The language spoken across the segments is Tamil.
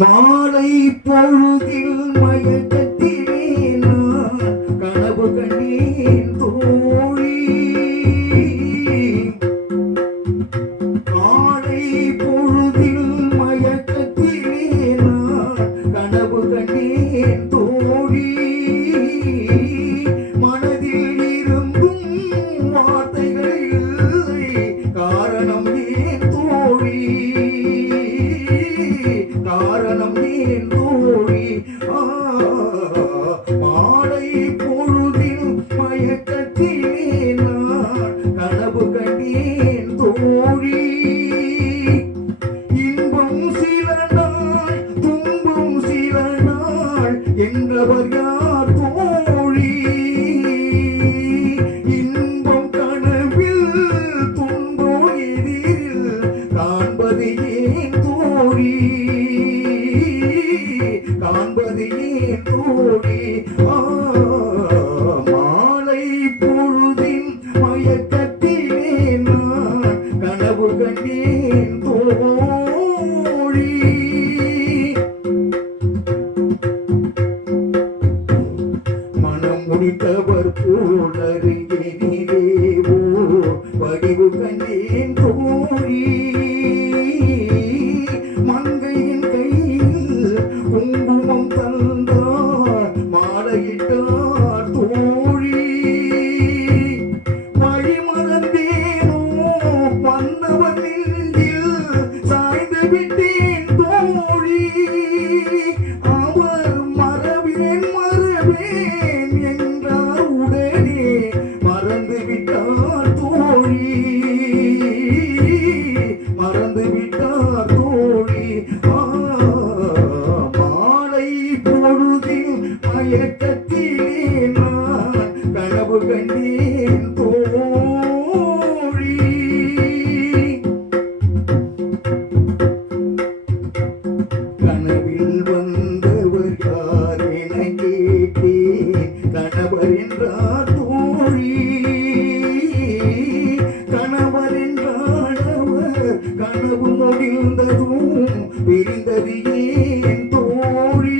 மாலை பொழுதில் மயக்கத்திலே நான் கனவு கண்டேன் தோழி. மாலை பொழுதில் மயக்கத்திலே நான் கனவு கண்டேன் தோழி. மனதில் இருந்தும் வார்த்தைகள் இல்லை, காரணம் ஏன் தோழி, காரணம் ஏன் தோழி. மாலை பொழுதில் மயக்கத்திலே நான் கனவு கண்டேன் தோழி. இன்பம் சில நாள் துன்பம் சில நாள் என்றவர் யார் தோழி. இன்பம் கனவில் துன்பம் எதிரில் காண்பது ஏன் தோழி, காண்பது ஏன் தோழி. மாலை பொழுதின் மயக்கத்திலே நான் கனவு கண்டேன் தோழி. மனம் முடித்தவர் போல் அருகிலேவோ வடிவு கண்டேன் தோழி. மங்கையின் கையில் குங்குமம் தந்தார் மாலையிட்டார் தோழி. வழி மறந்தேனோ வந்தவர் நெஞ்சில் சாய்ந்து விட்டேன் தோழி. அவர் மறவேன் மறவேன் என்றார் உடனே மறந்து விட்டார் தோழி, மறந்து விட்டார் தோழி. மாலை பொழுதில் மயக்கத்திலே நான் கனவு கண்டேன் தோழி. கனவில் வந்தவர் யார் என கேட்டேன், கணவர் என்றார் தோழி. கணவர் என்றார் அவர், கனவு முடிந்ததும் பிரிந்தது ஏன் தோழி.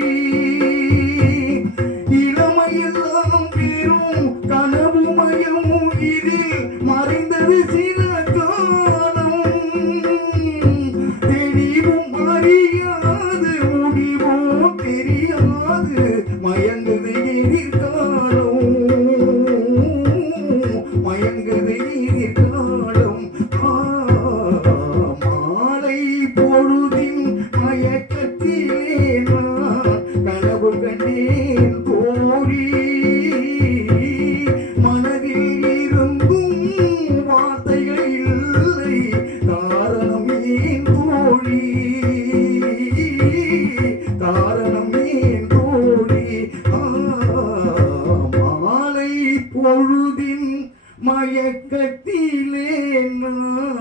இளமையெல்லாம் பெரும் கனவு மயமும் இதில் மறைந்தது சில காலம். தெளிவும் அறியாது முடிவோ தெரியாது மயங்குது எதிர்காலம், மயங்குது எதிர்காலம். மாலை பொழுதின் மயக்கத்திலே நான் கனவு கண்டேன் தோழி. மனதில் இருந்தும் வார்த்தைகள் இல்லை, காரணம் ஏன் தோழி, காரணம் ஏன் தோழி. மாலை பொழுதின் மயக்கத்திலே நான்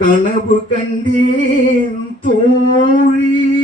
கனவு கண்டேன் தோழி.